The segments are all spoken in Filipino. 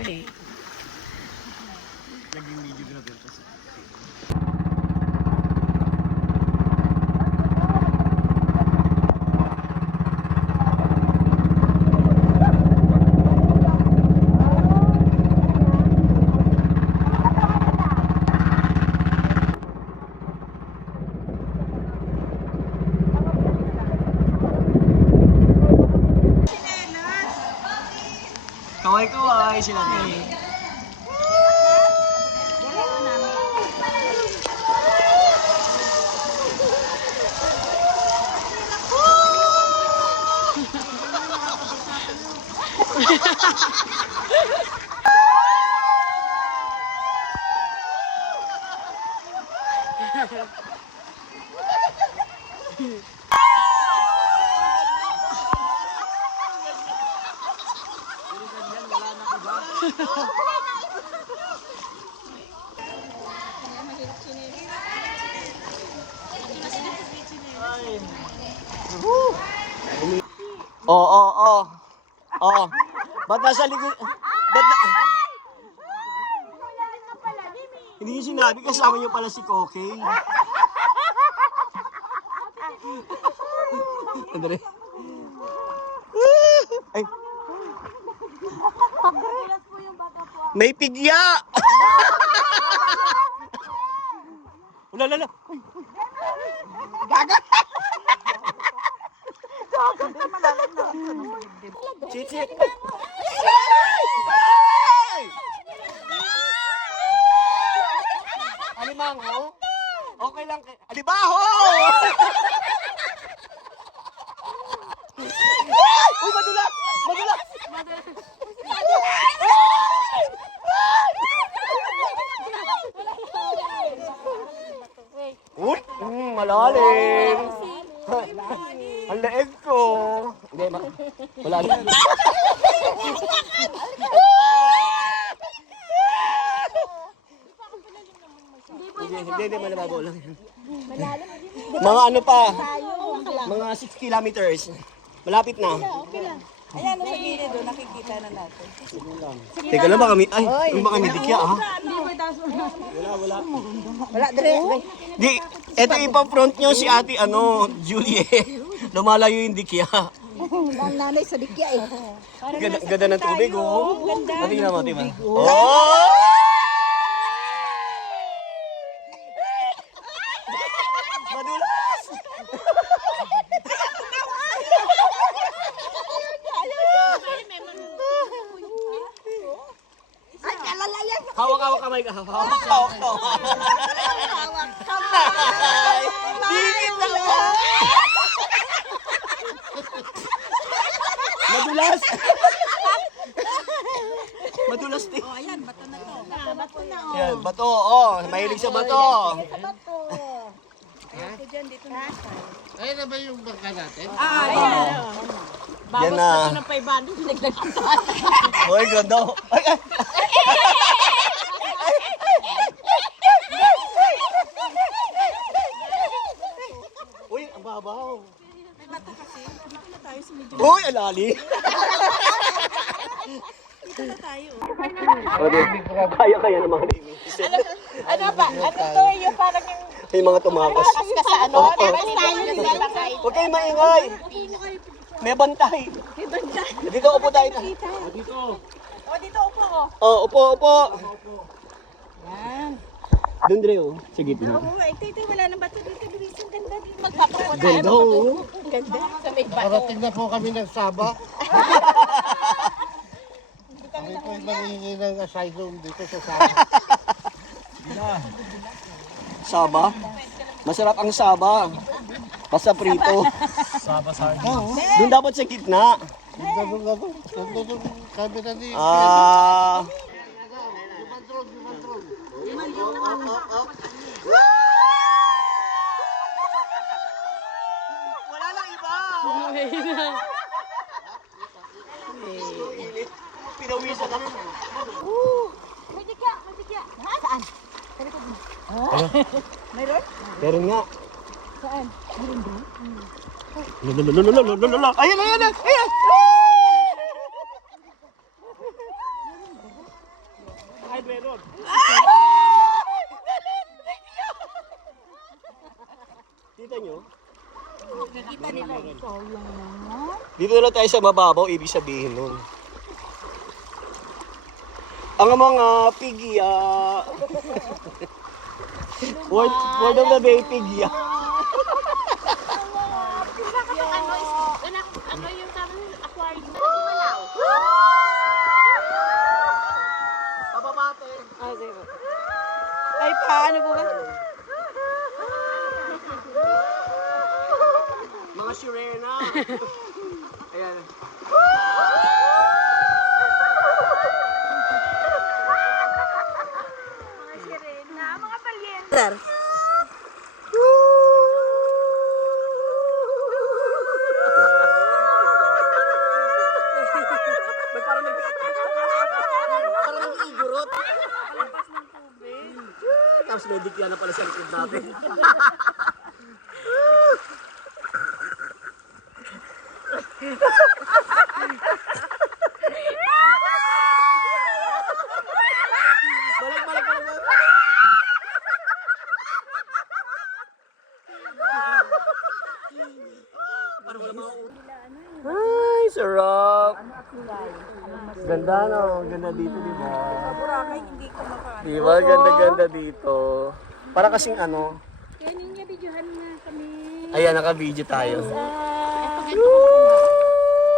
Wait. Naging video vlogger kasi. Kaway-kaway sila tayo. Oo. Ba't nasa likod? Ba't na... Hindi niyo sinabi, kasama niyo pala si Kokey. Andare. Ay. May pigya! Wala. Gagat! Chichi! Alimango? Okay lang. Alibaho! Uy, madulas! Madulas! Uy, malalim. Ang leeg ko. Hindi, wala din. Hindi, malababo lang yan. Mga ano pa, mga 6 kilometers. Malapit na. Ayan, sa gilid doon, nakikita na natin. Teka lang, baka may dikya, ha? Wala. Wala, dire. Di, eto ipa-front nyo si ate, Julie. Lumalayo yung dikya. Ang nanay sa dikya eh. Ganda ng tubig, oh. Pati na mo, diba? Oh! Madulas! Ay, kalala yan. Hawak kamay ka. Hawak. Kamay. Dikit na ka. Madulas. Madulas din. Oh, ayan, bato na to. Bato na, oh. Yan, bato. Oh, mahilig sa bato. Sa bato. Ako dyan, dito na. Ayun na ba yung bangka natin? Ayan. Yan na. Ng 500, nagdagdag. Hoy, ganda. Ay. Uy, ang babaw. May bato kasi. Dito na tayo sa medyo. Uy, alali. Dito na tayo. Kaya ng mga ladies. Ano ba? Ano to? Yung parang yung Yung mga tumakas. ka sa ano? Oo. Huwag Huwag kayo maingay. May bantay. May banda. Dito upo tayo. Dito. O, dito upo ko. Oh, upo. Yan. Doon Dre, oh. Sa gitna. Oo, ito, wala nang bato dito. Bilis, ang ganda dito. Magpapakuha tayo. Ganda, oh. Ang ganda. Sa may bato. Parating na po kami ng Saba. Kami po yung nangingi ng asylum dito sa Saba. Saba. Masarap ang saba. Basta prito. Doon dapat sa gitna. Ganda nung ano. Ganda nung camera ni... Wala nang iba. Pinawisan ka. May dikya. Saan? Sa likod mo. Mayroon? Meron nga. Saan? Meron ba? Ayan! Dito na lang tayo sa mababaw, ibig sabihin nun. Ang mga pigya. Word of the day, pigya. Ano yung aquarium na Malaw? Papapate. Ah, sige po. Ay, paano po ba? Mga sirena. Ayan. Mga sirena, mga palyente. Sir. Parang nag-iigurot. Tapos may dikya na pala sa likod natin. Balik. Ay, sarap. Ganda no, ganda dito, di ba? Boracay, hindi ko makaano. Di ba? Ganda dito. Para kasing ano, Kaya ninyo, videohan nga kami. ayan, naka-video tayo. Ito,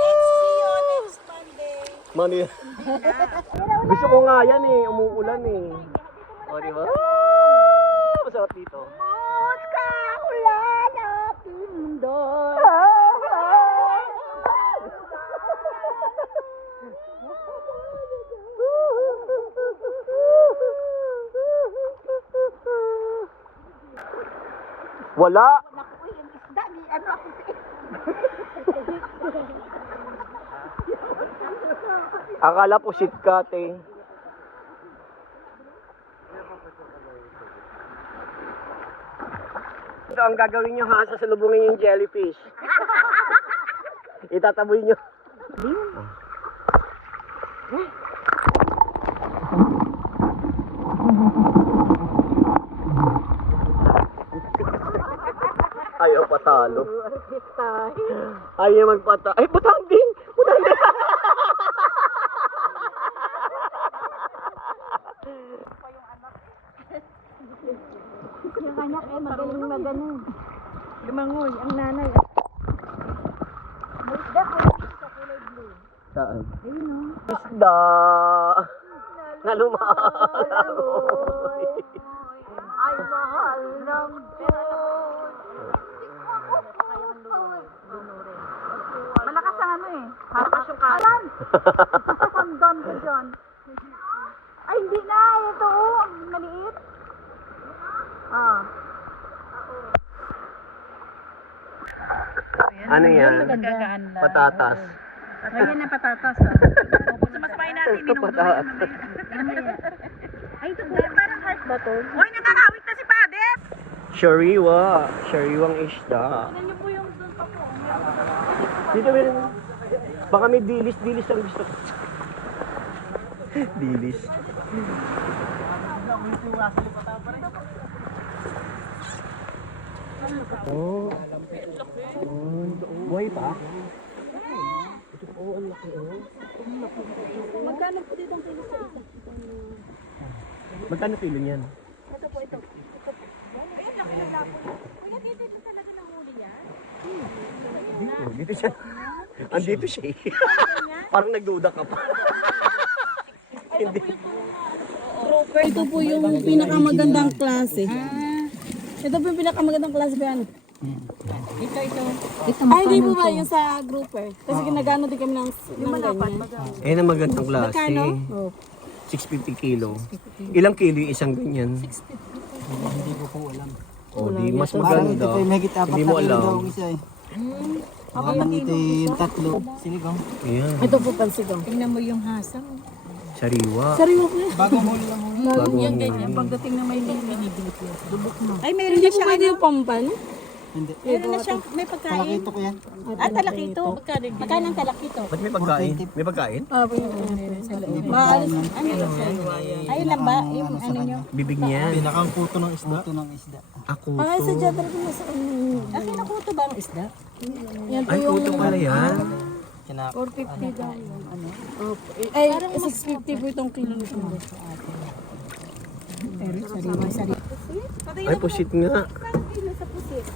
Let's see you next Monday. Mani. Gusto ko nga yan eh, umuulan eh. O, di ba? Masarap dito. Muska, ulan, aking mundo. Wala. Naku, yung isda, ni ano ako. Akala po sitkat eh. Ito ang gagawin nyo ha, sasalubungin yung jellyfish. Itataboy nyo. Ayaw patalo. Ayaw magpata. Ay, butang din! Butang din! Yung anak eh, magaling. Lumangoy, ang nanay. May isda ko sa kulay blue. Saan? Ayun o. Isda! Nalumalangoy. Ay, mahal ng malakas ang ano eh. Malakas yung kalan. Sandon ko dyan. Ay, hindi na. Ito oh. Ang maliit. Ah. Ano yan? Magagaan lang. Patatas. Lagyan ng patatas. Sumasabay natin. Minudo yan mamaya. Ay, ito kuya. Parang heart ba to? Uy, nakakawit na si Padet! Shariwa. Shariwang isda. Ano niyo po yung doon pa po? Dito meron. Baka may dilis ang gusto ko. Dilis. Oh. Buhay pa? Magkano po dito ang kilo sa isa? Magkano kilo niyan? Ito po, ito. Ayun, laki ng lapo. Kuya, dito talaga ng huli yan? Dito siya. Andito siya eh. Parang nagduda ka pa. Hindi. Ito po yung pinakamagandang klase. Ito po yung pinakamagandang klase ba yan? Ito. Ay, hindi po ba yung sa grouper? Kasi ginagano din kami ng ganyan. Eh, na magandang klase. Magkano? 650 kilo. Ilang kilo yung isang ganyan? 650. Hindi ko po alam. O, di mas maganda. Hindi mo alam. Baka man ito yung tatlo. Sinigang. Ayan. Ito po pansigong. Tingnan mo yung hasang. Sariwa. Sariwa po yan. Bagong huli lang. Bagong Yung ganyan. Pagdating na may binibili ko. Dubok mo. Ay, meron na siya. Pwede yung pampan. Hindi. Meron na siyang, may pagkain. Talakito ko yan. Talakito. Magkano ang talakito? Ba't may pagkain? May pagkain? Ah, maalis. Ano yun? Ayun lang ba? Yung ano nyo? Bibig niya. Pinakang puto ng isda. Puto ng isda. Ako Ah, to. sadya talaga nasa ano. Ah, kinukuto ba ang isda? Yan po Ay, yung puto pala yan. 450 daw yung ano. Ay, 650 po itong kilo nito. Ay, pusit nga.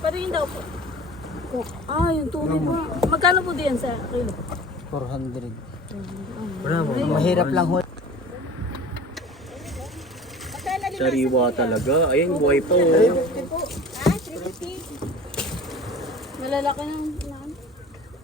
Patingin daw po. Ah, yung tunay po. Magkano po diyan sa kilo? 400. Bravo. Mahirap lang ho. Sariwa talaga. Ayun, buhay pa. Oh. Ah, 350. Malalaki ng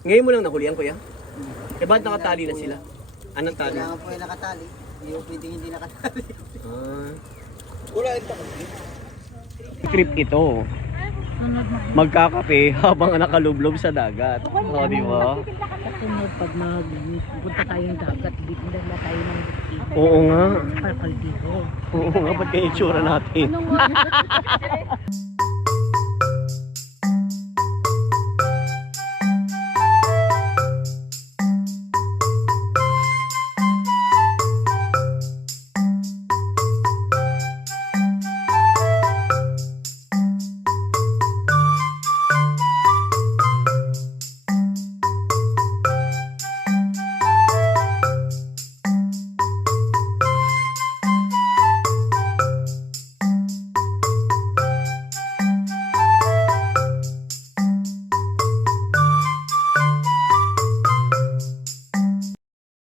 Ngayon mo lang nahulihan, kuya? Eh, ba't nakatali na sila? Anong tali? Kailangan po yung nakatali. Hindi po pwedeng hindi nakatali. Ah. Trip ito. Magkakape habang nakalublob sa dagat. O, di ba? Kasunod pag magpunta tayong dagat, dito na tayo ng bukid. Oo nga. Parkal dito. Oo nga, ba't kaya itsura natin?